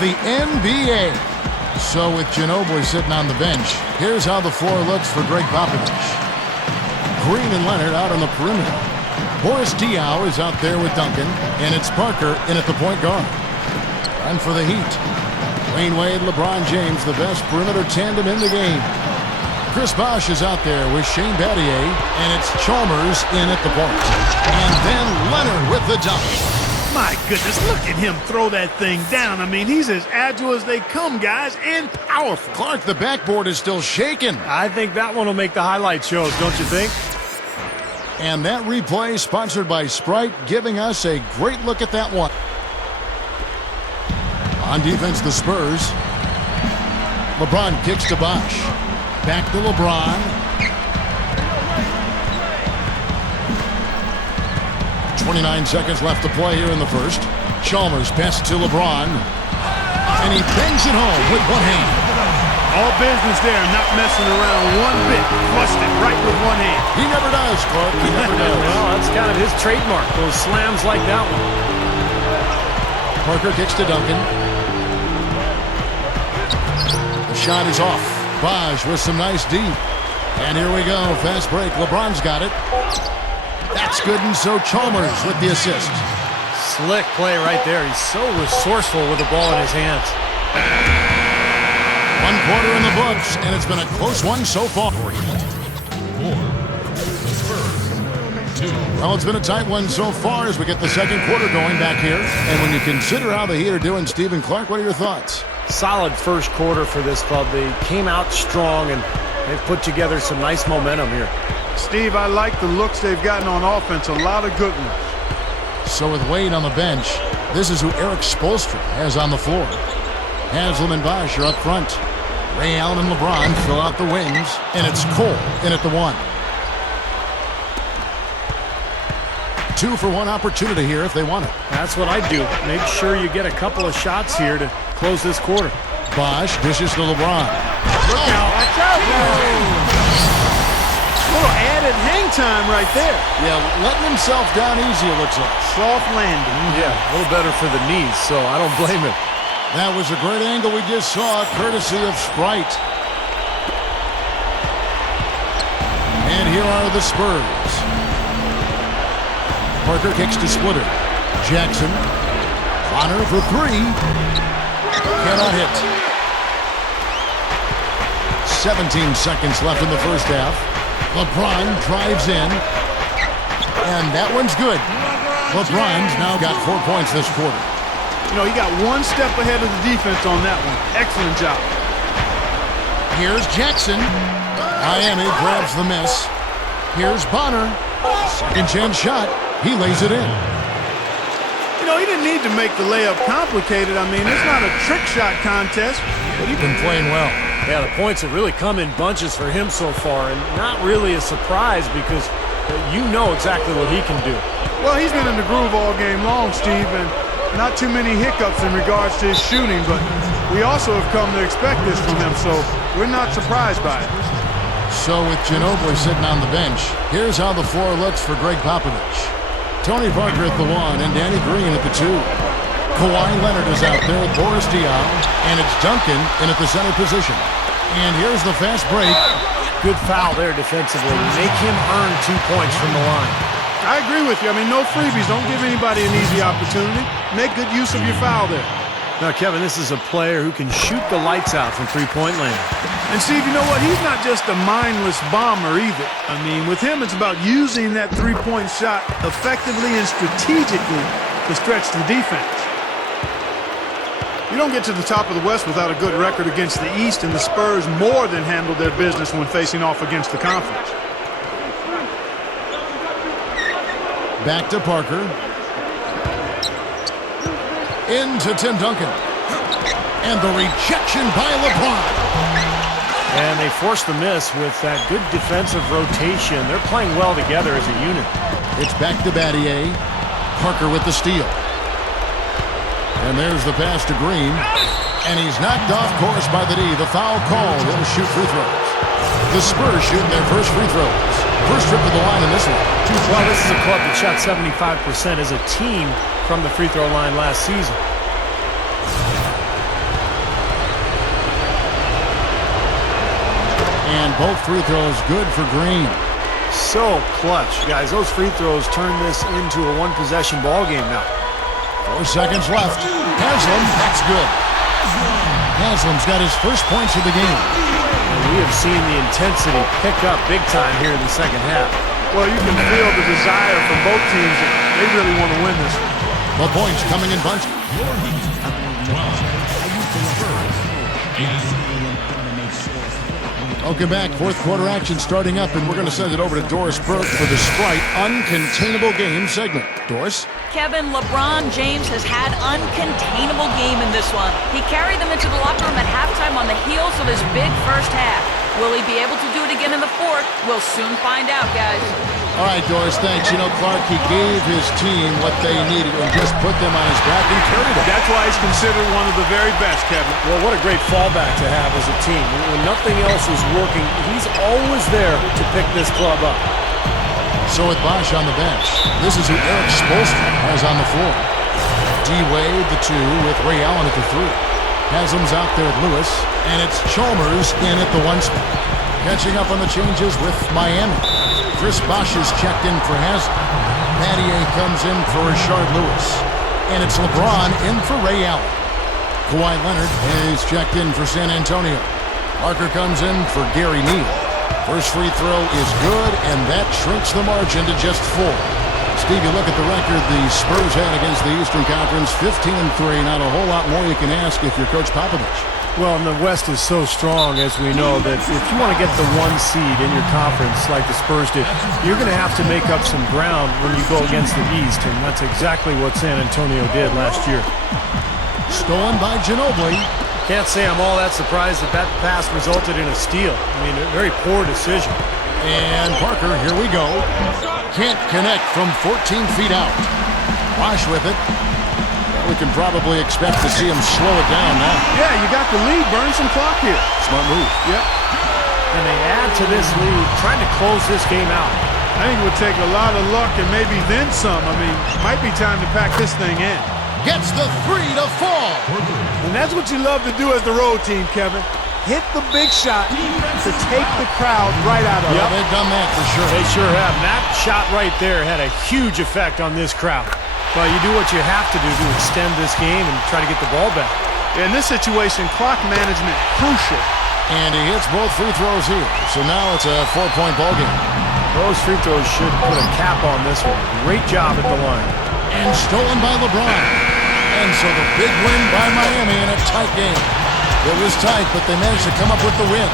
the NBA. So with Ginobili sitting on the bench, here's how the floor looks for Greg Popovich. Green and Leonard out on the perimeter. Boris Diaw is out there with Duncan, and it's Parker in at the point guard. And for the Heat, Wayne Wade, LeBron James, the best perimeter tandem in the game. Chris Bosh is out there with Shane Battier, and it's Chalmers in at the point. And then Leonard with the dunk. My goodness, look at him throw that thing down. I mean, he's as agile as they come, guys, and powerful. Clark, the backboard is still shaking. I think that one will make the highlight shows, don't you think? And that replay sponsored by Sprite, giving us a great look at that one. On defense, the Spurs. LeBron kicks to Bosh. Back to LeBron. 29 seconds left to play here in the first. Chalmers passes to LeBron. And he bangs it home with one hand. All business there, not messing around one bit. Flushed it right with one hand. He never does, Clark. He never does. Well, that's kind of his trademark, those slams like that one. Parker kicks to Duncan. The shot is off. Bosh with some nice D. And here we go. Fast break. LeBron's got it. That's good, and so Chalmers with the assist. Slick play right there. He's so resourceful with the ball in his hands. 1 quarter in the books, and it's been a close one so far. Well, it's been a tight one so far as we get the second quarter going back here. And when you consider how the Heat are doing, Stephen Clark, what are your thoughts? Solid first quarter for this club. They came out strong, and they've put together some nice momentum here. Steve, I like the looks they've gotten on offense. A lot of good ones. So with Wade on the bench, this is who Eric Spoelstra has on the floor. Haslam and Bosh are up front. Ray Allen and LeBron fill out the wings, and it's Cole in at the one. 2-for-1 opportunity here if they want it. That's what I do. Make sure you get a couple of shots here to close this quarter. Bosh dishes to LeBron. Look out. Watch out. A little added hang time right there. Yeah, letting himself down easy, it looks like. Soft landing. Yeah, a little better for the knees, so I don't blame him. That was a great angle we just saw, courtesy of Sprite. And here are the Spurs. Parker kicks to Splitter. Jackson. Bonner for three. Cannot hit. 17 seconds left in the first half. LeBron drives in. And that one's good. LeBron's now got 4 points this quarter. You know, he got one step ahead of the defense on that one. Excellent job. Here's Jackson. Miami grabs the miss. Here's Bonner. Second chance shot. He lays it in. You know, he didn't need to make the layup complicated. I mean, it's not a trick shot contest. But he's been playing well. Yeah, the points have really come in bunches for him so far, and not really a surprise because you know exactly what he can do. Well, he's been in the groove all game long, Steve, and not too many hiccups in regards to his shooting, but we also have come to expect this from him, so we're not surprised by it. So with Ginobili sitting on the bench, here's how the floor looks for Greg Popovich. Tony Parker at the one and Danny Green at the two. Kawhi Leonard is out there with Boris Diaw, and it's Duncan in at the center position. And here's the fast break. Good foul there defensively. Make him earn 2 points from the line. I agree with you. I mean, no freebies. Don't give anybody an easy opportunity. Make good use of your foul there. Now, Kevin, this is a player who can shoot the lights out from three-point land. And, Steve, you know what? He's not just a mindless bomber either. I mean, with him, it's about using that three-point shot effectively and strategically to stretch the defense. You don't get to the top of the West without a good record against the East, and the Spurs more than handled their business when facing off against the conference. Back to Parker. Into Tim Duncan. And the rejection by LeBron. And they forced the miss with that good defensive rotation. They're playing well together as a unit. It's back to Battier. Parker with the steal. And there's the pass to Green. And he's knocked off course by the D. The foul called. He'll shoot free throws. The Spurs shooting their first free throws. First trip to the line in this one. Well, this is a club that shot 75% as a team from the free throw line last season. And both free throws good for Green. So clutch, guys. Those free throws turn this into a one-possession ball game now. 4 seconds left. Haslam, that's good. Haslam's got his first points of the game. And we have seen the intensity pick up big time here in the second half. Well, you can feel the desire from both teams that they really want to win this one. The points coming in bunches. Welcome back. Fourth quarter action starting up, and we're going to send it over to Doris Burke for the Sprite Uncontainable Game segment. Doris? Kevin, LeBron James has had uncontainable game in this one. He carried them into the locker room at halftime on the heels of his big first half. Will he be able to do it again in the fourth? We'll soon find out, guys. All right, Doris, thanks. You know, Clark, he gave his team what they needed and just put them on his back and carried them. That's why he's considered one of the very best, Kevin. Well, what a great fallback to have as a team. When nothing else is working, he's always there to pick this club up. So with Bosch on the bench, this is who Eric Spoelstra has on the floor. D-Wade, the 2, with Ray Allen at the 3. Haslam's out there with Lewis, and it's Chalmers in at the 1 spot. Catching up on the changes with Miami. Chris Bosch is checked in for Haslam. Mattier comes in for Rashard Lewis. And it's LeBron in for Ray Allen. Kawhi Leonard is checked in for San Antonio. Parker comes in for Gary Neal. First free throw is good, and that shrinks the margin to just 4. Steve, you look at the record the Spurs had against the Eastern Conference, 15-3. Not a whole lot more you can ask if you're Coach Popovich. Well, and the West is so strong, as we know, that if you want to get the 1 seed in your conference like the Spurs did, you're going to have to make up some ground when you go against the East, and that's exactly what San Antonio did last year. Stolen by Ginobili. Can't say I'm all that surprised that that pass resulted in a steal. I mean, a very poor decision. And Parker, here we go. Can't connect from 14 feet out. Bosch with it. We can probably expect to see him slow it down now. Yeah, you got the lead. Burn some clock here. Smart move. Yep. And they add to this lead, trying to close this game out. I think it would take a lot of luck and maybe then some. I mean, might be time to pack this thing in. Gets the 3 to fall. And that's what you love to do as the road team, Kevin. Hit the big shot to take the crowd right out of it. Yeah, they've done that for sure. They sure have. And that shot right there had a huge effect on this crowd. But you do what you have to do to extend this game and try to get the ball back. In this situation, clock management crucial. And he hits both free throws here. So now it's a 4-point ball game. Those free throws should put a cap on this one. Great job at the line. And stolen by LeBron. And so the big win by Miami in a tight game. It was tight, but they managed to come up with the win.